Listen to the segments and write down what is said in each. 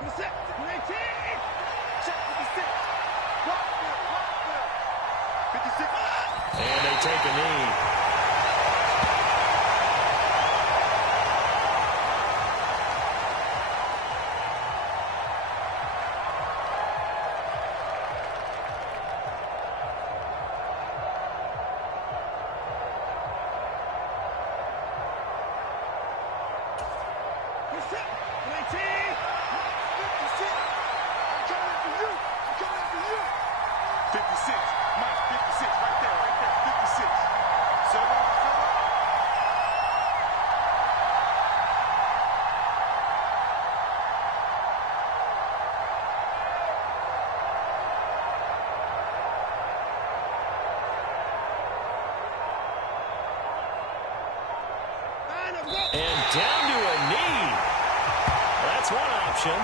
And they take a knee. And down to a knee. That's one option.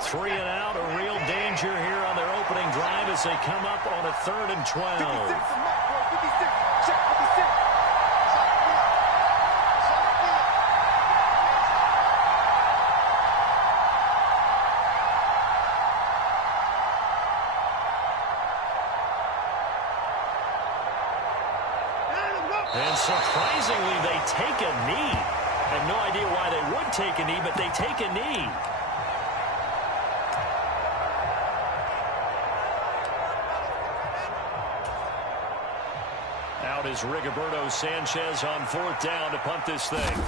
Three and out, a real danger here on their opening drive as they come up on a 3rd and 12. And surprisingly, they take a knee. I have no idea why they would take a knee, but they take a knee. Out is Rigoberto Sanchez on 4th down to punt this thing.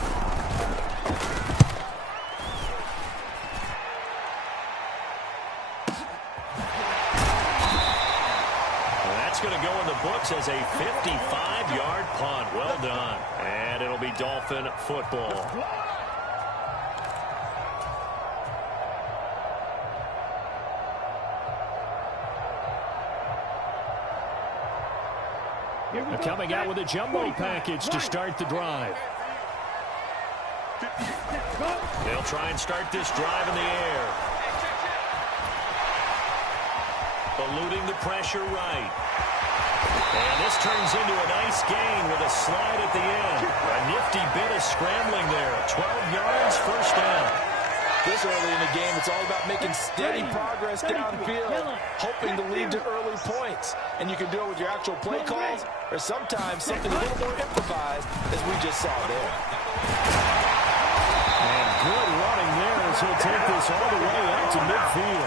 That's going to go in the books as a 55-yard punt. Well done. And it'll be Dolphin football. Coming out with a jumbo package to start the drive. They'll try and start this drive in the air. Eluding the pressure right. And this turns into a nice gain with a slide at the end. A nifty bit of scrambling there. 12 yards, 1st down. This early in the game, it's all about making steady progress downfield, hoping to lead to early points. And you can do it with your actual play calls, or sometimes something a little more improvised, as we just saw there. And good running there as he'll take this all the way out to midfield.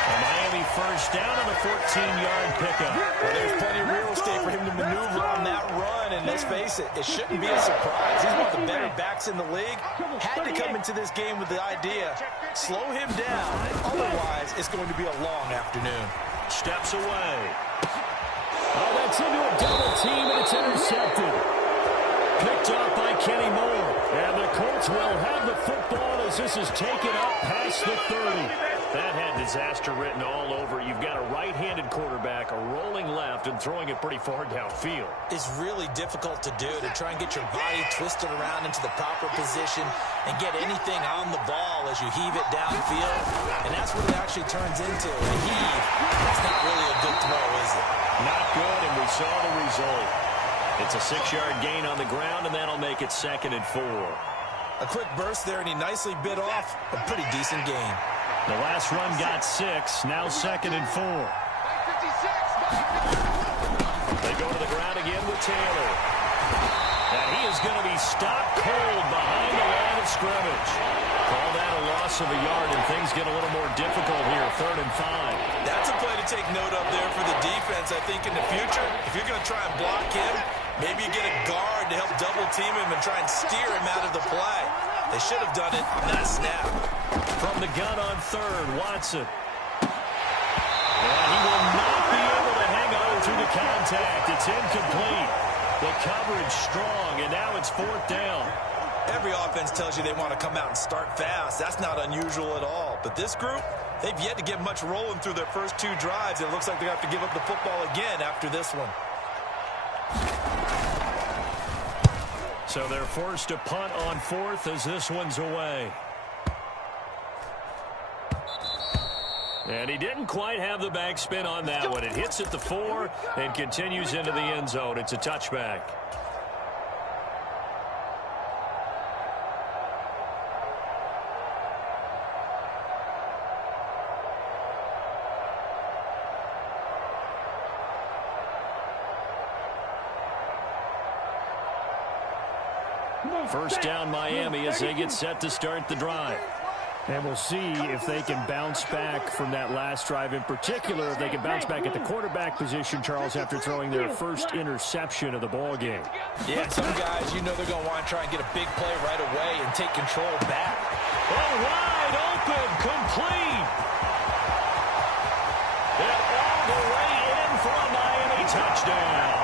A Miami 1st down on a 14-yard pickup. Well, there's plenty of real estate for him to maneuver on that run, and let's face it, it shouldn't be a surprise. He's one of the better backs in the league. Had to come into this game with the idea, slow him down, otherwise it's going to be a long afternoon. Steps away. Oh, that's into a double team, and it's intercepted. Picked up by Kenny Moore. And the Colts will have the football as this is taken up past the 30. That had disaster written all over. You've got a right-handed quarterback, a rolling left, and throwing it pretty far downfield. It's really difficult to do, to try and get your body twisted around into the proper position and get anything on the ball as you heave it downfield. And that's what it actually turns into, a heave. It's not really a good throw, is it? Not good, and we saw the result. It's a 6-yard gain on the ground, and that'll make it 2nd and 4. A quick burst there, and he nicely bit off a pretty decent gain. The last run got 6, now 2nd and 4. They go to the ground again with Taylor. And he is going to be stopped cold behind the line of scrimmage. Call that a loss of a yard, and things get a little more difficult here, 3rd and 5. That's a play to take note of there for the defense. I think in the future, if you're going to try and block him, maybe you get a guard to help double team him and try and steer him out of the play. They should have done it on that snap. From the gun on 3rd, Watson. And he will not be able to hang on through the contact. It's incomplete. The coverage strong, and now it's 4th down. Every offense tells you they want to come out and start fast. That's not unusual at all. But this group, they've yet to get much rolling through their first 2 drives. It looks like they have to give up the football again after this one. So they're forced to punt on 4th as this one's away. And he didn't quite have the backspin on that one. It hits at the 4 and continues into the end zone. It's a touchback. First down Miami as they get set to start the drive. And we'll see if they can bounce back from that last drive in particular, if they can bounce back at the quarterback position, Charles, after throwing their first interception of the ball game. Yeah, some guys, you know they're going to want to try and get a big play right away and take control back. Oh, wide open, complete. And all the way in for a Miami touchdown.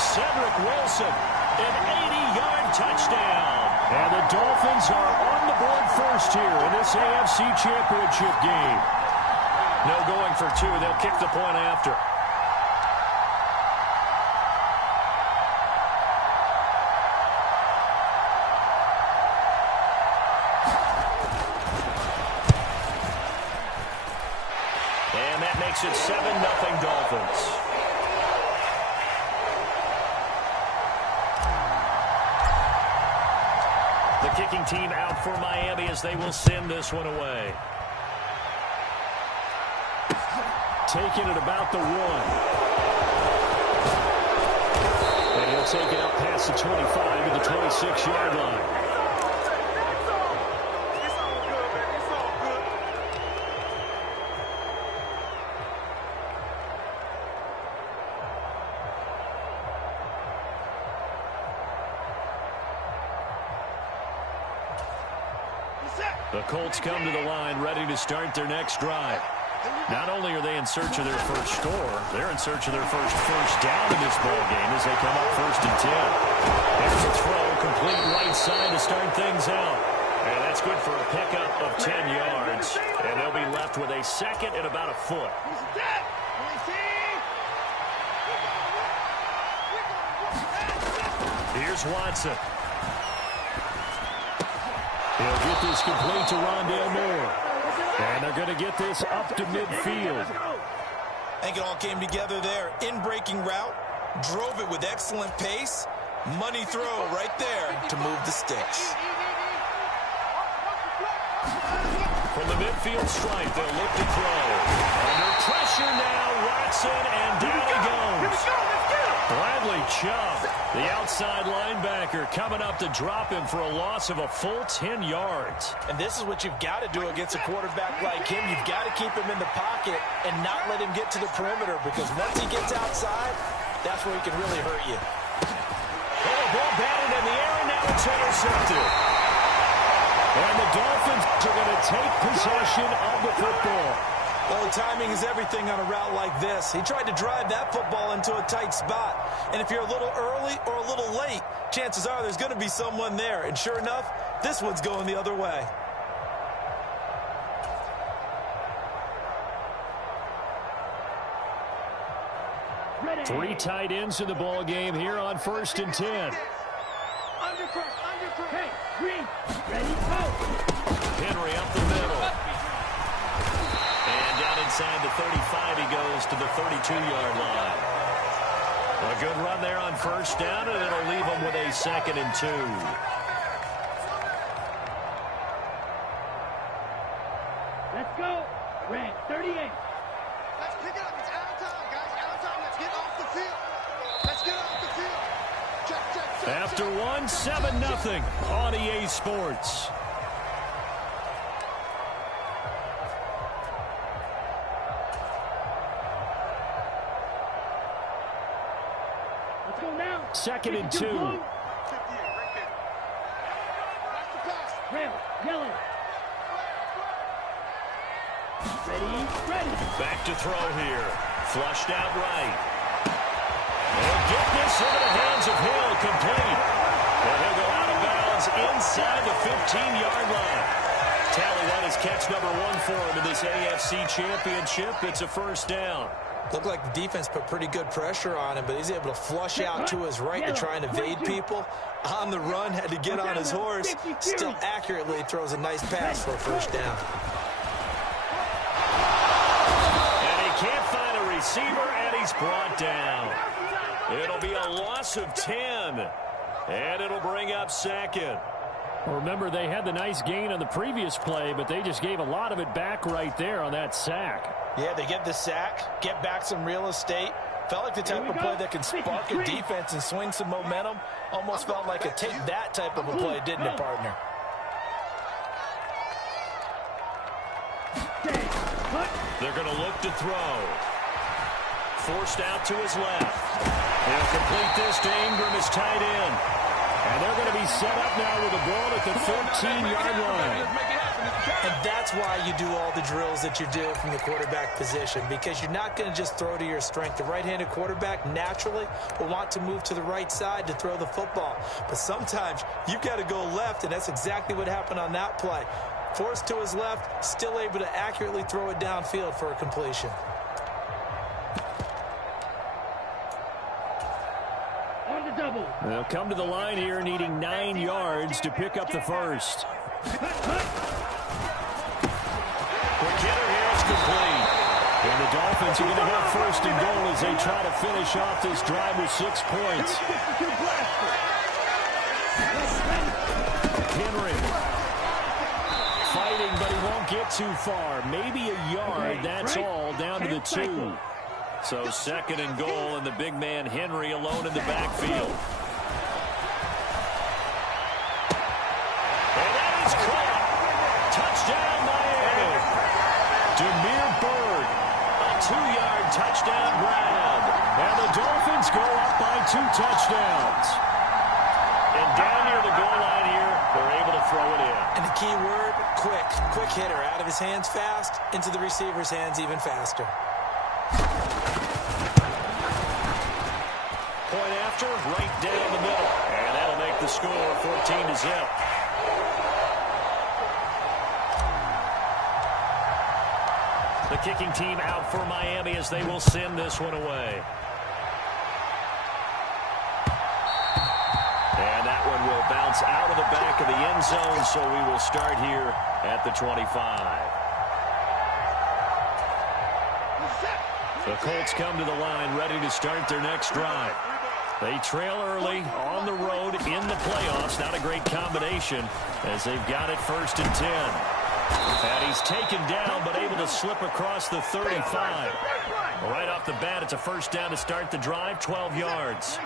Cedric Wilson, an 80-yard touchdown. And the Dolphins are on the board first here in this AFC Championship game. No going for 2. They'll kick the point after. And that makes it 7-0 Dolphins. The kicking team out for Miami as they will send this one away. Taking it about the 1. And he'll take it up past the 25 to the 26-yard line. The Colts come to the line ready to start their next drive. Not only are they in search of their first score, they're in search of their first down in this ball game as they come up 1st and 10. Here's a throw, complete right side to start things out. And that's good for a pickup of 10 yards. And they'll be left with a 2nd and about a foot. Here's Watson. He'll get this complete to Rondale Moore. And they're going to get this up to midfield. I think it all came together there. In-breaking route, drove it with excellent pace. Money throw right there to move the sticks. From the midfield stripe, they'll look to throw. Under pressure now, Watson, and down he goes. Bradley Chubb, the outside linebacker, coming up to drop him for a loss of a full 10 yards. And this is what you've got to do against a quarterback like him. You've got to keep him in the pocket and not let him get to the perimeter, because once he gets outside, that's where he can really hurt you. Oh, ball batted in the air, and now it's intercepted. And the Dolphins are going to take possession of the football. Well, timing is everything on a route like this. He tried to drive that football into a tight spot. And if you're a little early or a little late, chances are there's going to be someone there. And sure enough, this one's going the other way. Three tight ends in the ball game here on 1st and 10. Hey, Green, ready, go. Henry up the middle. And down inside the 35, he goes to the 32-yard line. A good run there on 1st down, and it'll leave him with a 2nd and 2. Let's go. Red, 38. Let's pick it up. It's out of time, guys. Out of time. Let's get off the field. Let's get off the field. Check. After 7-0 on EA Sports. Let's go now. 2nd and 2. Right there. Watch the pass. Red, yellow. Ready. Back to throw here. Flushed out right. They'll get this into the hands of Hill, complete. And he'll go out of bounds inside the 15-yard line. Tally, that is catch number 1 for him in this AFC Championship. It's a 1st down. Looked like the defense put pretty good pressure on him, but he's able to flush out to his right to try and evade people. On the run, had to get on his horse. Still accurately throws a nice pass for a 1st down. receiver, and he's brought down. It'll be a loss of 10, and it'll bring up second. Remember, they had the nice gain on the previous play, but they just gave a lot of it back right there on that sack. Yeah, they get the sack, get back some real estate. Felt like the type of play that can spark a defense and swing some momentum. Almost felt like a take-that type of a play, didn't it, partner? They're going to look to throw. Forced out to his left. He'll complete this to Ingram, his tight end. And they're going to be set up now with a ball at the 13-yard line. And that's why you do all the drills that you do from the quarterback position, because you're not going to just throw to your strength. The right-handed quarterback naturally will want to move to the right side to throw the football. But sometimes you've got to go left, and that's exactly what happened on that play. Forced to his left, still able to accurately throw it downfield for a completion. They'll come to the line here needing 9 yards to pick up the first. Quick hitter here is complete. And the Dolphins are going to have first and goal as they try to finish off this drive with 6 points. Henry fighting, but he won't get too far. Maybe a yard, that's all, down to the 2. So second and goal, and the big man Henry alone in the backfield. And that is caught. Touchdown, Miami. Damiere Byrd, a 2-yard touchdown grab. And the Dolphins go up by 2 touchdowns. And down near the goal line here, they're able to throw it in. And the key word, quick. Quick hitter. Out of his hands fast, into the receiver's hands even faster. Point after, right down the middle. And that'll make the score 14-0. The kicking team out for Miami as they will send this one away. And that one will bounce out of the back of the end zone, so we will start here at the 25. The Colts come to the line ready to start their next drive. They trail early on the road in the playoffs. Not a great combination as they've got it first and 10. And he's taken down but able to slip across the 35. Right off the bat, it's a first down to start the drive, 12 yards.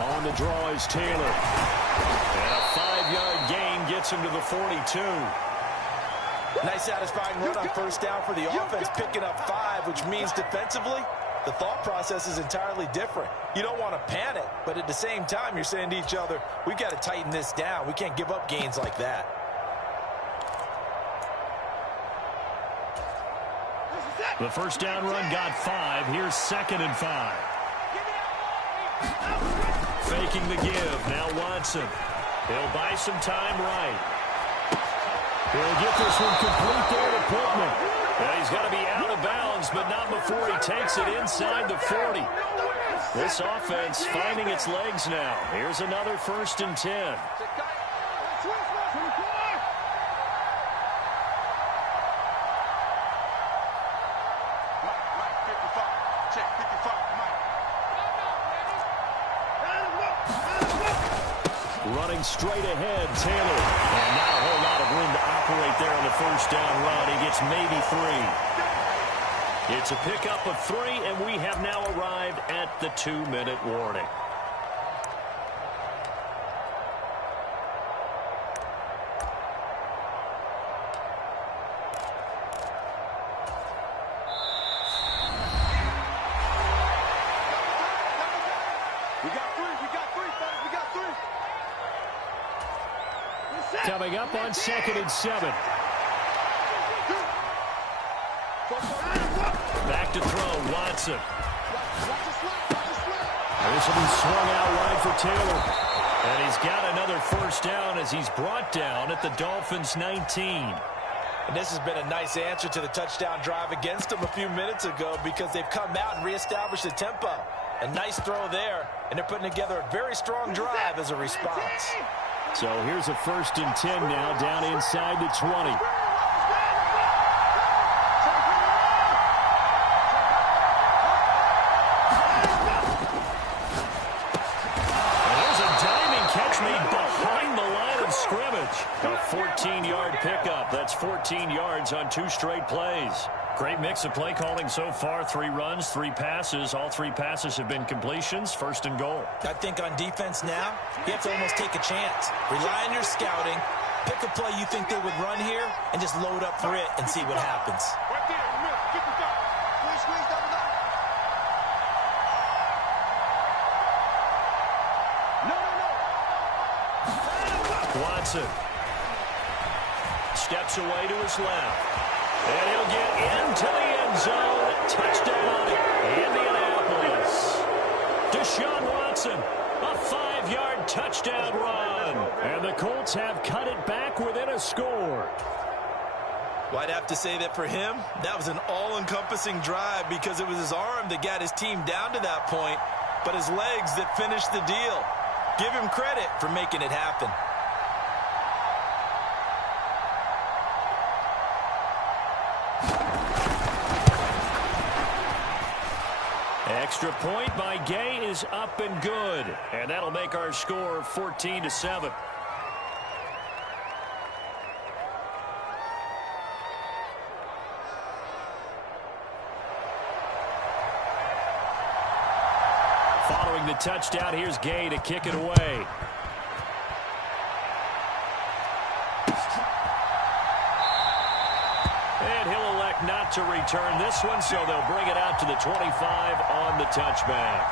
On the draw is Taylor. And a 5-yard gain gets him to the 42. Nice satisfying run on first down for the offense, picking up 5, which means defensively, the thought process is entirely different. You don't want to panic, but at the same time, you're saying to each other, we've got to tighten this down. We can't give up gains like that. The first down run got 5. Here's second and 5. Faking the give. Now Watson. He'll buy some time right. He'll get this one complete there to Pittman. Yeah, he's got to be out of bounds, but not before he takes it inside the 40. This offense finding its legs now. Here's another first and 10. Running straight ahead, Taylor. And not a whole lot of room to operate there on the first down run. He gets maybe 3. It's a pickup of 3, and we have now arrived at the 2-minute warning. Coming up on second and 7. Back to throw, Watson. This will be swung out wide for Taylor. And he's got another first down as he's brought down at the Dolphins' 19. And this has been a nice answer to the touchdown drive against them a few minutes ago because they've come out and reestablished the tempo. A nice throw there, and they're putting together a very strong drive as a response. So here's a 1st and 10 now, down inside the 20. A 14-yard pickup. That's 14 yards on 2 straight plays. Great mix of play calling so far. 3 runs, 3 passes. All 3 passes have been completions. 1st and goal. I think on defense now, you have to almost take a chance. Rely on your scouting. Pick a play you think they would run here and just load up for it and see what happens. Watson steps away to his left. And he'll get into the end zone. Touchdown, Indianapolis. Deshaun Watson, a 5-yard touchdown run. And the Colts have cut it back within a score. Well, I'd have to say that for him, that was an all-encompassing drive because it was his arm that got his team down to that point, but his legs that finished the deal. Give him credit for making it happen. Extra point by Gay is up and good. And that'll make our score 14-7. Following the touchdown, here's Gay to kick it away. And he'll elect not to return this one, so they'll bring it out to the 25 on the touchback.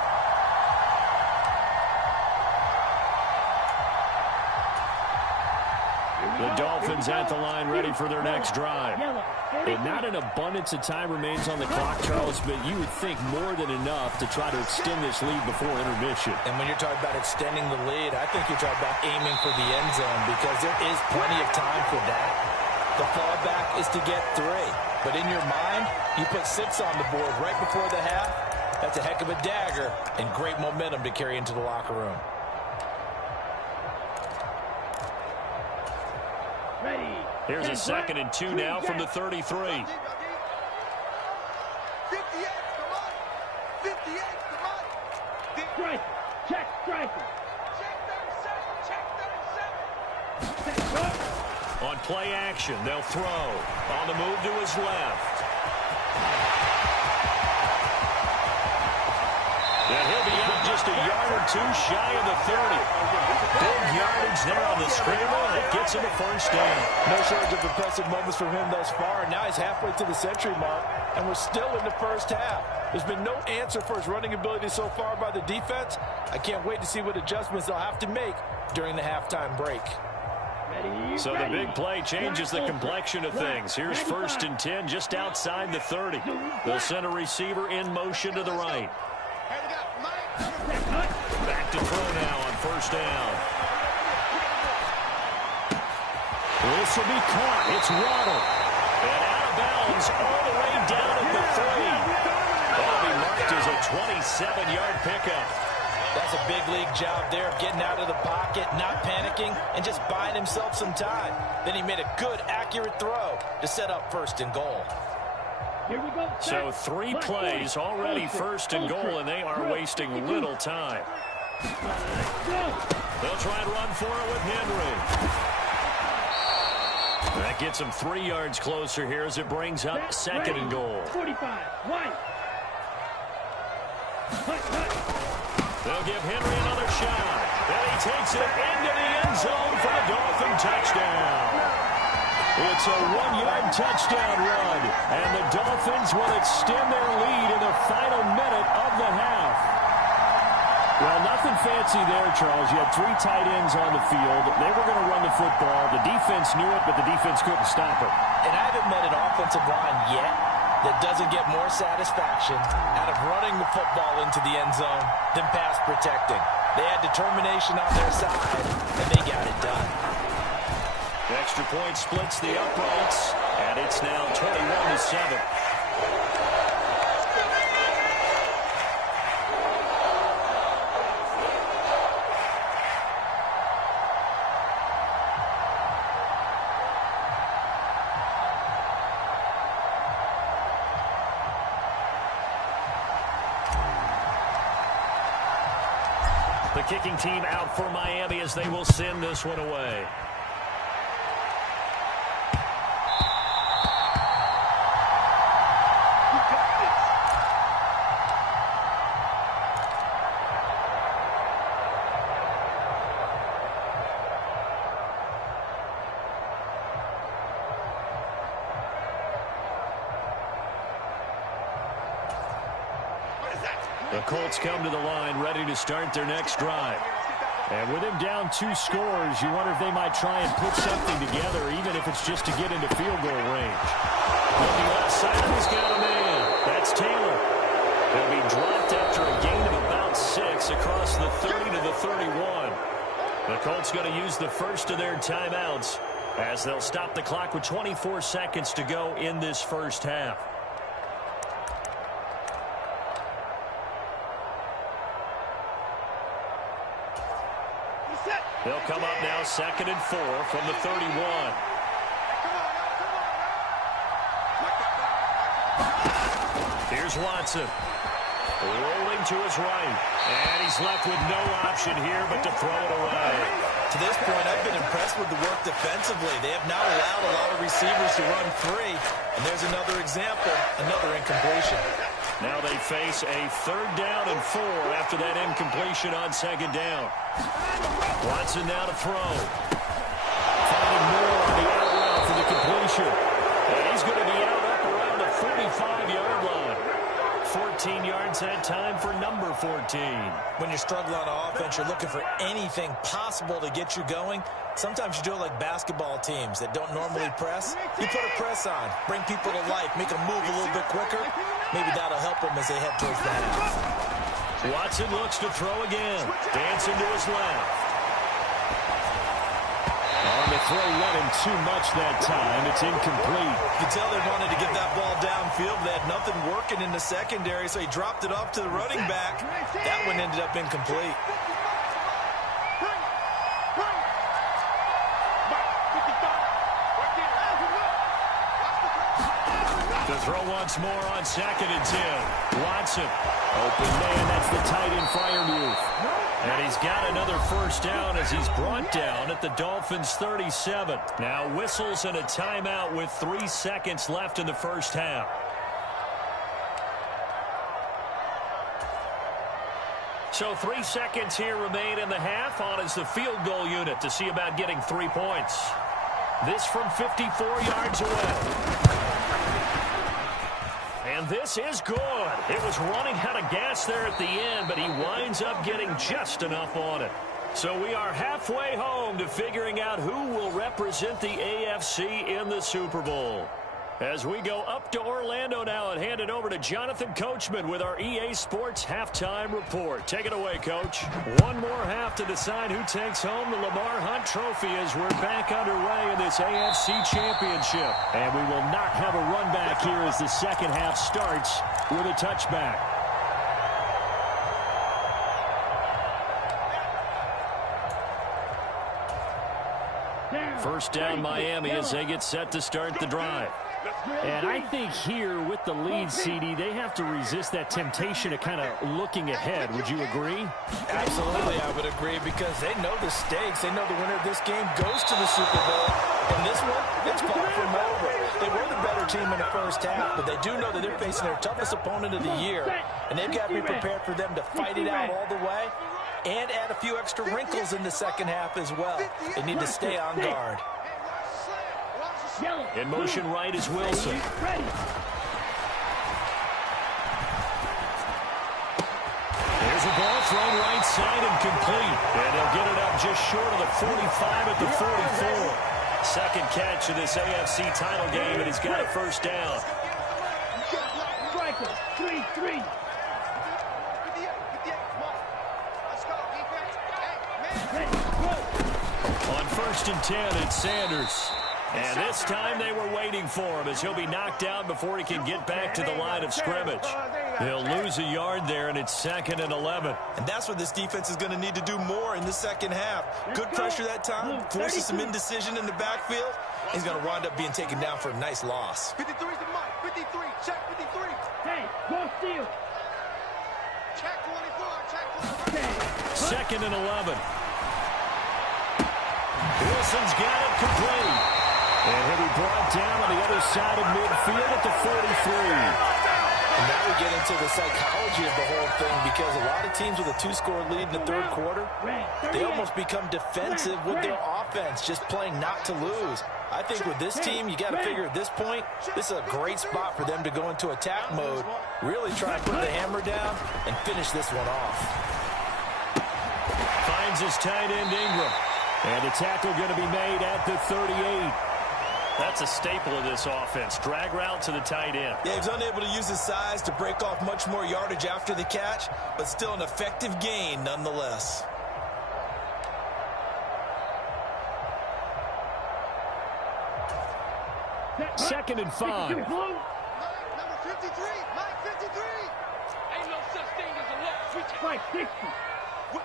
The Dolphins at the line ready for their next drive. And not an abundance of time remains on the clock, Charles, but you would think more than enough to try to extend this lead before intermission. And when you're talking about extending the lead, I think you're talking about aiming for the end zone because there is plenty of time for that. The fallback is to get 3. But in your mind, you put 6 on the board right before the half. That's a heck of a dagger and great momentum to carry into the locker room. Here's a 2nd and 2 now from the 33. 58, come on. 58, come on. Striker, check striker. Check 37, check 37. On play action, they'll throw. On the move to his left. And he'll be out just a yard or 2 shy of the 30. Big yardage there on the scramble. That gets him a 1st down. No shortage of impressive moments from him thus far. Now he's halfway to the century mark, and we're still in the first half. There's been no answer for his running ability so far by the defense. I can't wait to see what adjustments they'll have to make during the halftime break. So the big play changes the complexion of things. Here's 1st and 10 just outside the 30. They'll send a receiver in motion to the right. Back to throw now on 1st down. This will be caught. It's Waddle. And out of bounds all the way down at the 3. That'll be marked as a 27-yard pickup. That's a big league job there of getting out of the pocket, not panicking, and just buying himself some time. Then he made a good, accurate throw to set up 1st and goal. Here we go. So 3 plays already 1st and goal, and they are wasting little time. They'll try and run for it with Henry. That gets him 3 yards closer here as it brings up 2nd and goal. 45, White. They'll give Henry another shot. And he takes it into the end zone for the Dolphin touchdown. It's a 1-yard touchdown run. And the Dolphins will extend their lead in the final minute of the half. Well, nothing fancy there, Charles. You had 3 tight ends on the field. They were going to run the football. The defense knew it, but the defense couldn't stop it. And I haven't met an offensive line yet that doesn't get more satisfaction out of running the football into the end zone than pass protecting. They had determination on their side, and they got it done. The extra point splits the uprights, and it's now 21-7. The kicking team out for Miami as they will send this one away. The Colts come to the line ready to start their next drive. And with him down 2 scores, you wonder if they might try and put something together, even if it's just to get into field goal range. Looking left side, he's got a man. That's Taylor. He'll be dropped after a gain of about 6 across the 30 to the 31. The Colts going to use the first of their timeouts as they'll stop the clock with 24 seconds to go in this first half. They'll come up now 2nd and 4 from the 31. Here's Watson. Rolling to his right. And he's left with no option here but to throw it away. To this point, I've been impressed with the work defensively. They have not allowed a lot of receivers to run free. And there's another example, another incompletion. Now they face a 3rd down and 4 after that incompletion on 2nd down. Watson now to throw. Finding more on the out route for the completion. And he's going to be out up around the 45-yard line. 14 yards that time for number 14. When you're struggling on offense, you're looking for anything possible to get you going. Sometimes you do it like basketball teams that don't normally press. You put a press on, bring people to life, make them move a little bit quicker. Maybe that'll help them as they head towards the half. Watson looks to throw again. Dancing to his left. On the throw, let him too much that time. It's incomplete. You can tell they wanted to get that ball downfield. They had nothing working in the secondary, so he dropped it off to the running back. That one ended up incomplete. To throw once more on 2nd and 10. Watson. Open man, that's the tight end Freiermuth. And he's got another first down as he's brought down at the Dolphins' 37. Now whistles and a timeout with 3 seconds left in the first half. So 3 seconds here remain in the half. On is the field goal unit to see about getting 3 points. This from 54 yards away. And this is good. It was running out of gas there at the end, but he winds up getting just enough on it. So we are halfway home to figuring out who will represent the AFC in the Super Bowl. As we go up to Orlando now and hand it over to Jonathan Coachman with our EA Sports Halftime Report. Take it away, Coach. One more half to decide who takes home the Lamar Hunt Trophy as we're back underway in this AFC Championship. And we will not have a run back here as the second half starts with a touchback. First down Miami as they get set to start the drive. And I think here with the lead, CD, they have to resist that temptation of kind of looking ahead. Would you agree? Absolutely, I would agree, because they know the stakes. They know the winner of this game goes to the Super Bowl. And this one, it's far from over. They were the better team in the first half, but they do know that they're facing their toughest opponent of the year. And they've got to be prepared for them to fight it out all the way and add a few extra wrinkles in the second half as well. They need to stay on guard. In motion right is Wilson. There's a ball thrown right side and complete. And they'll get it up just short of the 45 at the 44. Second catch of this AFC title game, and he's got a first down. Striker, 3-3. On 1st and 10, it's Sanders. And this time they were waiting for him as he'll be knocked down before he can get back to the line of scrimmage. They'll lose a yard there, and it's 2nd and 11. And that's what this defense is going to need to do more in the second half. Good pressure that time, forces some indecision in the backfield. He's going to wind up being taken down for a nice loss. 53 is the mark. 53. Check 53. Hey, go steal. Check 24. Check 24. 2nd and 11. Wilson's got it complete. And he'll be brought down on the other side of midfield at the 43. And now we get into the psychology of the whole thing, because a lot of teams with a 2-score lead in the third quarter, they almost become defensive with their offense, just playing not to lose. I think with this team, you got to figure at this point, this is a great spot for them to go into attack mode, really try to put the hammer down and finish this one off. Finds his tight end Ingram. And the tackle going to be made at the 38. That's a staple of this offense. Drag route to the tight end. Yeah, he's unable to use his size to break off much more yardage after the catch, but still an effective gain nonetheless. Second and 5. Number 53, Mike 53. Ain't no such thing as a loss. We Mike 60. Whip.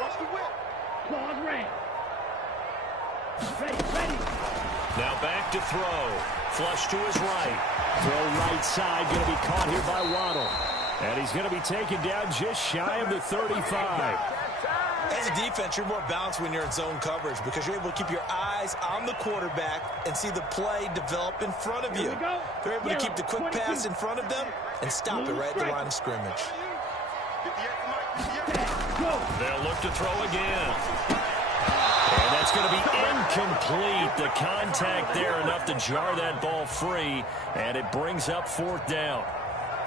Watch the whip. Claude Ray. Ready. Now back to throw. Flush to his right. Throw right side, going to be caught here by Waddle. And he's going to be taken down just shy of the 35. As a defense, you're more balanced when you're in zone coverage because you're able to keep your eyes on the quarterback and see the play develop in front of you. They're able to keep the quick pass in front of them and stop it right at the line of scrimmage. They'll look to throw again. And that's going to be incomplete. The contact there enough to jar that ball free, and it brings up 4th down.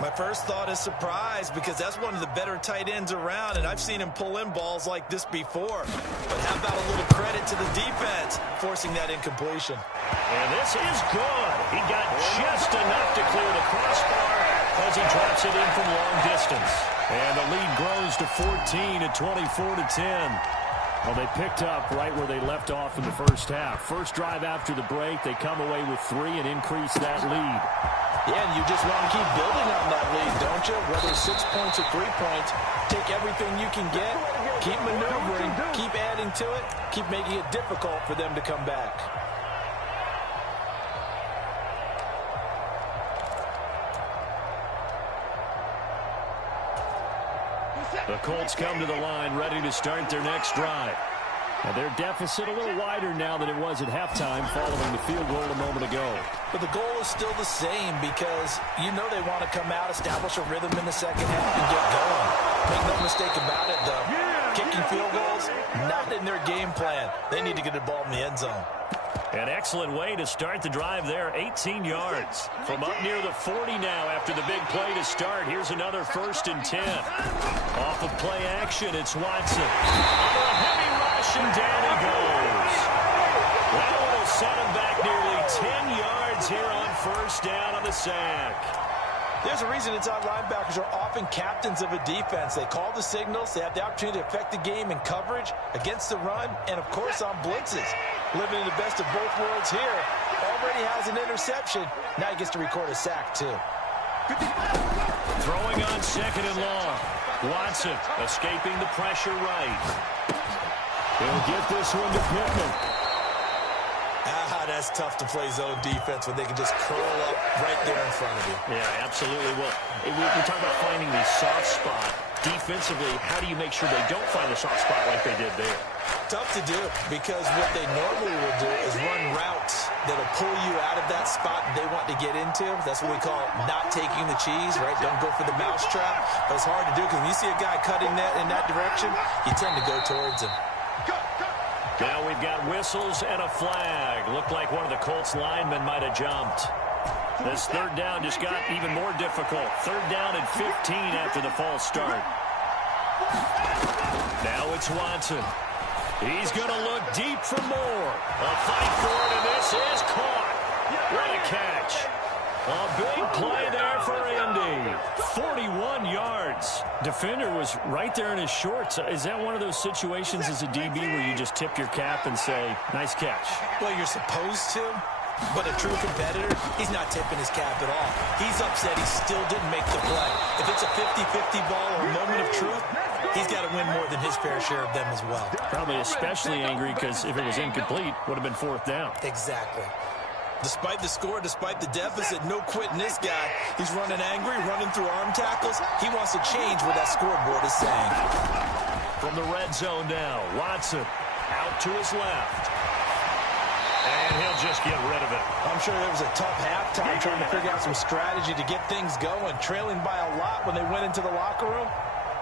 My first thought is surprise, because that's one of the better tight ends around, and I've seen him pull in balls like this before. But how about a little credit to the defense forcing that incompletion? And this is good. He got just enough to clear the crossbar as he drops it in from long distance. And the lead grows to 14 at 24-10. Well, they picked up right where they left off in the first half. First drive after the break, they come away with 3 and increase that lead. Yeah, and you just want to keep building on that lead, don't you? Whether it's 6 points or 3 points, take everything you can get, keep maneuvering, keep adding to it, keep making it difficult for them to come back. The Colts come to the line, ready to start their next drive. Now their deficit a little wider now than it was at halftime following the field goal a moment ago. But the goal is still the same, because you know they want to come out, establish a rhythm in the second half, and get going. Make no mistake about it, though. Kicking field goals, not in their game plan. They need to get the ball in the end zone. An excellent way to start the drive there, 18 yards. From up near the 40 now after the big play to start. Here's another 1st and 10. Off of play action, it's Watson. Under a heavy rush, and down he goes. That one will set him back nearly 10 yards here on 1st down on the sack. There's a reason inside linebackers are often captains of a defense. They call the signals. They have the opportunity to affect the game in coverage, against the run, and, of course, on blitzes. Living in the best of both worlds here. Already has an interception. Now he gets to record a sack, too. Throwing on 2nd and long. Watson escaping the pressure right. He'll get this one to Pittman. That's tough to play zone defense when they can just curl up right there in front of you. Yeah, absolutely. Well, we're talking about finding the soft spot. Defensively, how do you make sure they don't find the soft spot like they did there? Tough to do, because what they normally will do is run routes that'll pull you out of that spot they want to get into. That's what we call not taking the cheese, right? Don't go for the mousetrap. But it's hard to do, because when you see a guy cutting that in that direction, you tend to go towards him. Now we've got whistles and a flag. Looked like one of the Colts linemen might have jumped. This 3rd down just got even more difficult. 3rd down and 15 after the false start. Now it's Watson. He's going to look deep for more. A fight for it, and this is caught. What a catch. A big play there for Indy. 41 yards. Defender was right there in his shorts. Is that one of those situations as a DB where you just tip your cap and say, nice catch? Well, you're supposed to, but a true competitor, he's not tipping his cap at all. He's upset he still didn't make the play. If it's a 50-50 ball or a moment of truth, he's got to win more than his fair share of them as well. Probably especially angry because if it was incomplete, would have been 4th down. Exactly. Despite the score, despite the deficit, no quitting this guy. He's running angry, running through arm tackles. He wants to change what that scoreboard is saying. From the red zone now, Watson out to his left. And he'll just get rid of it. I'm sure there was a tough halftime trying to figure out some strategy to get things going, trailing by a lot when they went into the locker room.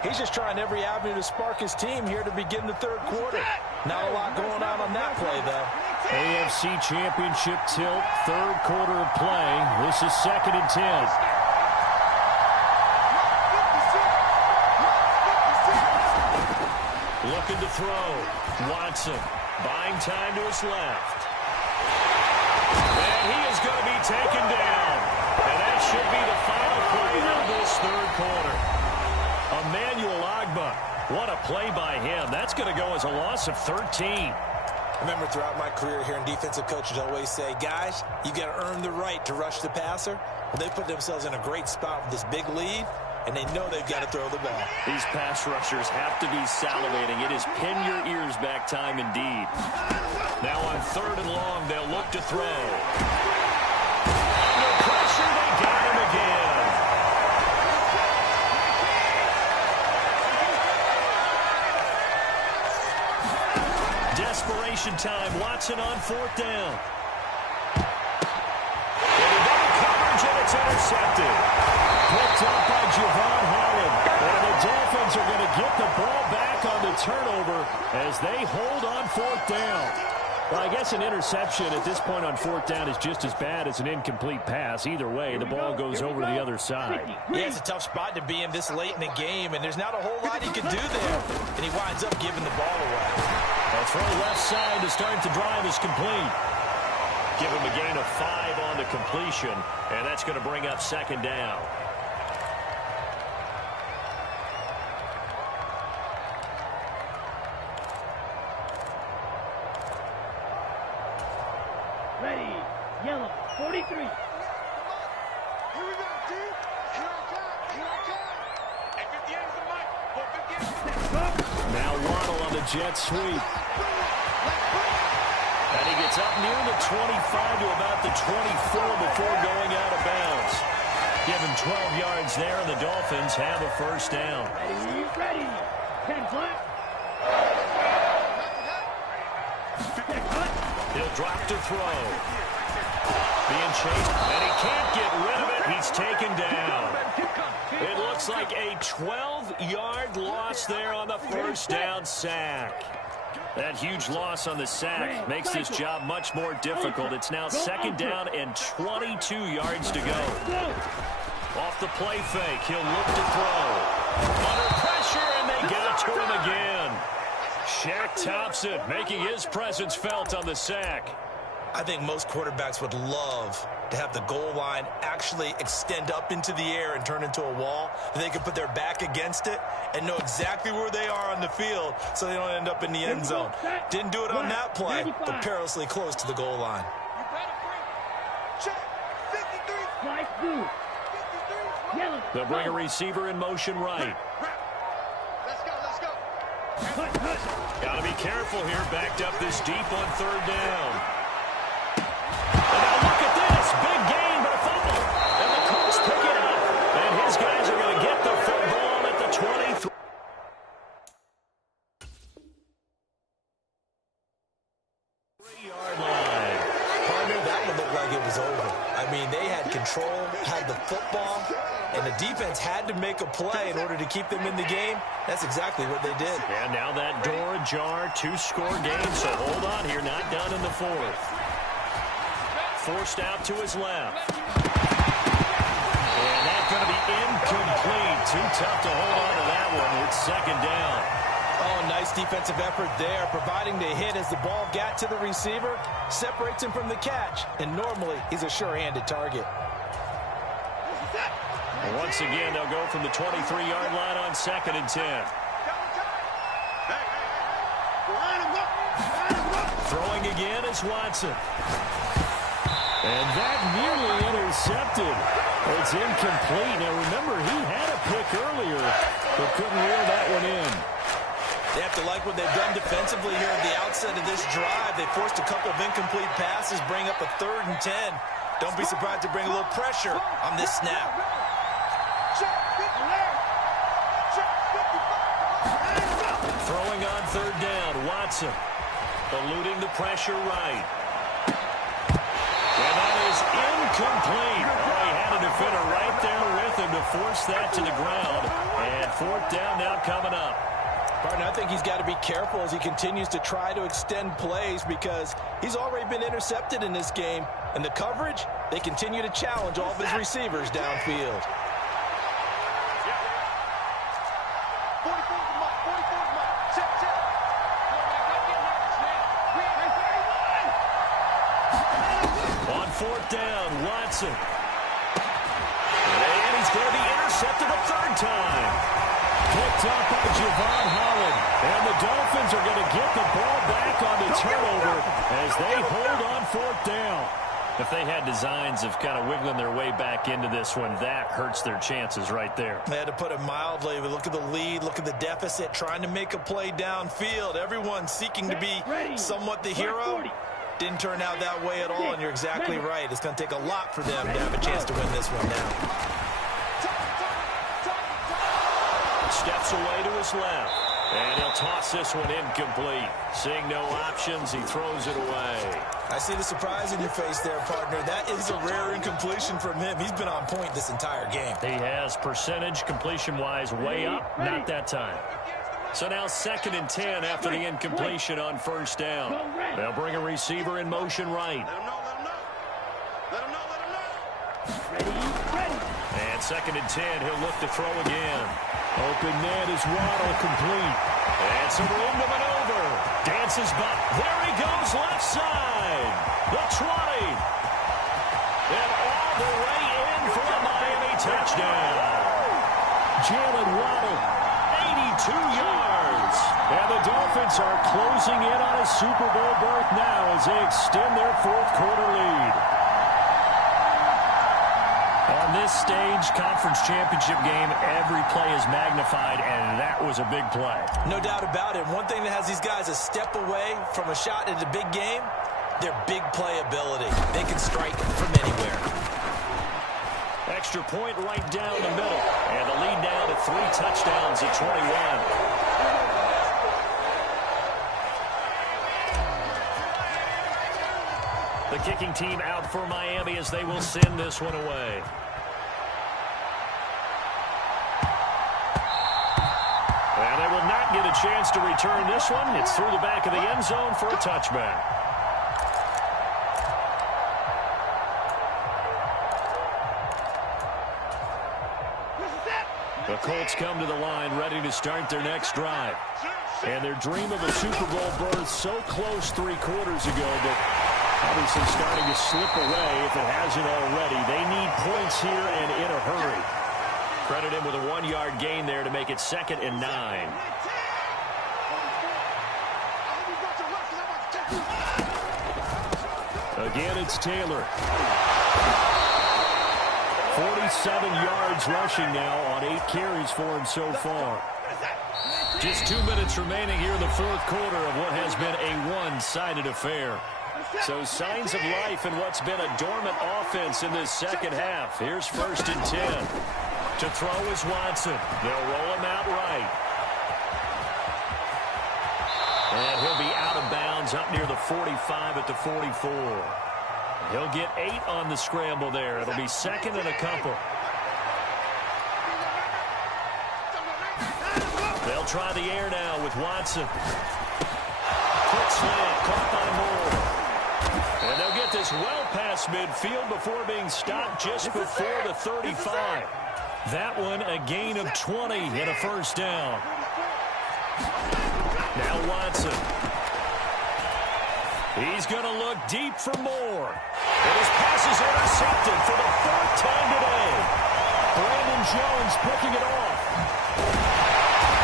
He's just trying every avenue to spark his team here to begin the third quarter. Not a lot going on that play, though. AFC Championship tilt, third quarter of play. This is 2nd and 10. Looking to throw. Watson buying time to his left. And he is going to be taken down. And that should be the final play of this third quarter. Emmanuel Ogbah. What a play by him. That's going to go as a loss of 13. Remember, throughout my career here in defensive coaches always say, guys, you got to earn the right to rush the passer. Well, they put themselves in a great spot with this big lead, and they know they've got to throw the ball. These pass rushers have to be salivating. It is pin your ears back time indeed. Now on 3rd and long, they'll look to throw. Under pressure, they got him again. Desperation time. Watson on 4th down. With a double coverage, and it's intercepted. Picked up by Javon Holland. And the Dolphins are going to get the ball back on the turnover as they hold on 4th down. Well, I guess an interception at this point on 4th down is just as bad as an incomplete pass. Either way, the ball goes over to the other side. Yeah, it's a tough spot to be in this late in the game, and there's not a whole lot he can do there. And he winds up giving the ball away. A throw left side to start the drive is complete. Give him a gain of 5 on the completion, and that's going to bring up 2nd down. Ready, yellow, 43. Here we go, D. Here I come. Hey, 58 is the mic. 58. Now Waddle on the jet sweep. And he gets up near the 25 to about the 24 before going out of bounds. Give him 12 yards there, and the Dolphins have a 1st down. Ready. 10 flat. He'll drop to throw. Being chased, and he can't get rid of it. He's taken down. It looks like a 12-yard loss there on the 1st down sack. That huge loss on the sack makes this job much more difficult. It's now 2nd down and 22 yards to go. Off the play fake, he'll look to throw. Under pressure, and they get it to him again. Shaq Thompson making his presence felt on the sack. I think most quarterbacks would love to have the goal line actually extend up into the air and turn into a wall. They can put their back against it and know exactly where they are on the field so they don't end up in the end zone. Didn't do it on that play, but perilously close to the goal line. You better bring. Check. 53. Fly blue. 53. Yellow. They'll bring a receiver in motion right. Let's go. Let's go. Got to be careful here, backed up this deep on 3rd down. And now look at this, big gain, but a fumble. And the Colts pick it up. And his guys are going to get the football at the 23. Yard line. Partner, that one looked like it was over. I mean, they had control, had the football, and the defense had to make a play in order to keep them in the game. That's exactly what they did. And now that door ajar, 2-score game, so hold on here, not done in the 4th. Forced out to his left. And that's going to be incomplete. Too tough to hold on to that one. It's 2nd down. Oh, nice defensive effort there, providing the hit as the ball got to the receiver, separates him from the catch, and normally he's a sure-handed target. And once again, they'll go from the 23-yard line on 2nd and 10. Throwing again is Watson. And that nearly intercepted. It's incomplete. Now, remember, he had a pick earlier, but couldn't reel that one in. They have to like what they've done defensively here at the outset of this drive. They forced a couple of incomplete passes, bring up a 3rd and 10. Don't be surprised to bring a little pressure on this snap. Throwing on 3rd down, Watson. Eluding the pressure right. And that is incomplete. Oh, he had a defender right there with him to force that to the ground. And 4th down now coming up. Partner, I think he's got to be careful as he continues to try to extend plays because he's already been intercepted in this game. And the coverage, they continue to challenge all of his receivers downfield. On 4th down, Watson. And he's going to be intercepted a 3rd time. Picked up by Javon Holland. And the Dolphins are going to get the ball back on the turnover as they hold on 4th down. If they had designs of kind of wiggling their way back into this one, that hurts their chances right there. They had to put it mildly. Look at the lead, look at the deficit, trying to make a play downfield. Everyone seeking to be somewhat the hero. Didn't turn out that way at all, and you're exactly right. It's going to take a lot for them to have a chance to win this one now. Steps away to his left. And he'll toss this one incomplete. Seeing no options, he throws it away. I see the surprise in your face there, partner. That is a rare incompletion from him. He's been on point this entire game. He has percentage completion-wise way up. Not that time. So now 2nd and 10 after the incompletion on 1st down. They'll bring a receiver in motion right. Let him know. And 2nd and 10, he'll look to throw again. Open man is Waddle, complete. And some room to maneuver. Dances by. There he goes, left side. The 20. And all the way in for a Miami touchdown. Jalen Waddle, 82 yards. And the Dolphins are closing in on a Super Bowl berth now as they extend their 4th quarter lead. On this stage, conference championship game, every play is magnified, and that was a big play. No doubt about it. One thing that has these guys a step away from a shot at a big game, their big play ability. They can strike from anywhere. Extra point right down the middle, and the lead down to 3 touchdowns at 21. The kicking team out for Miami as they will send this one away. And they will not get a chance to return this one. It's through the back of the end zone for a touchback. The Colts come to the line ready to start their next drive. And their dream of a Super Bowl berth so close 3 quarters ago, but obviously starting to slip away if it hasn't already. They need points here and in a hurry. Credit him with a 1-yard gain there to make it 2nd and 9. Again, it's Taylor. 47 yards rushing now on 8 carries for him so far. Just 2 minutes remaining here in the 4th quarter of what has been a one-sided affair. So signs of life in what's been a dormant offense in this second half. Here's 1st and 10. To throw is Watson. They'll roll him out right. And he'll be out of bounds up near the 45 at the 44. He'll get 8 on the scramble there. It'll be 2nd and a couple. They'll try the air now with Watson. Quick slant caught by Moore. And they'll get this well past midfield before being stopped just before the 35. That one a gain of 20 and a 1st down. Now Watson. He's going to look deep for Moore. And his pass is intercepted for the 4th time today. Brandon Jones picking it off.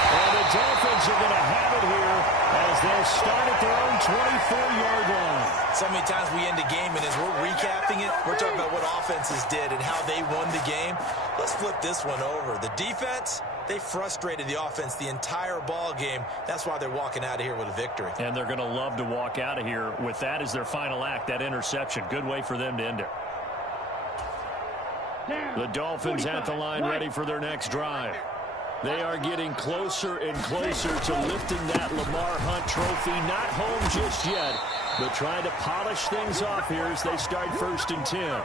And the Dolphins are going to have it here as as they'll start at their own 24-yard line. So many times we end a game, and as we're recapping it, we're talking about what offenses did and how they won the game. Let's flip this one over. The defense, they frustrated the offense the entire ball game. That's why they're walking out of here with a victory. And they're going to love to walk out of here with that as their final act, that interception. Good way for them to end it. The Dolphins at the line, ready for their next drive. They are getting closer and closer to lifting that Lamar Hunt trophy. Not home just yet, but trying to polish things off here as they start 1st and 10.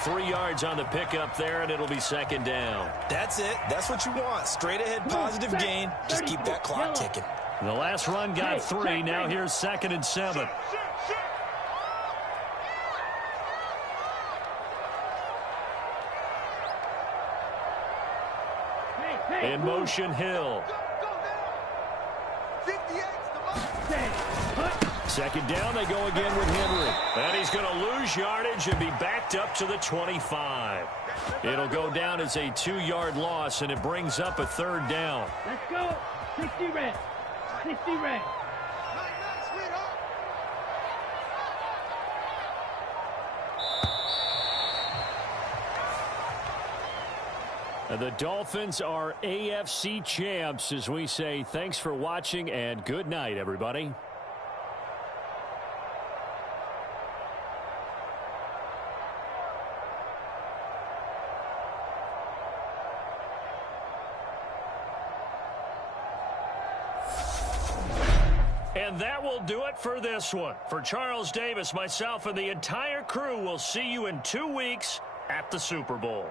3 yards on the pickup there, and it'll be 2nd down. That's it. That's what you want. Straight ahead positive gain. Just keep that clock ticking. The last run got 3. Now here's 2nd and 7. In motion, Hill. 2nd down, they go again with Henry. And he's going to lose yardage and be backed up to the 25. It'll go down as a 2-yard loss, and it brings up a 3rd down. Let's go. 60 red. 60 red. The Dolphins are AFC champs as we say thanks for watching and good night, everybody. And that will do it for this one. For Charles Davis, myself, and the entire crew, will see you in 2 weeks at the Super Bowl.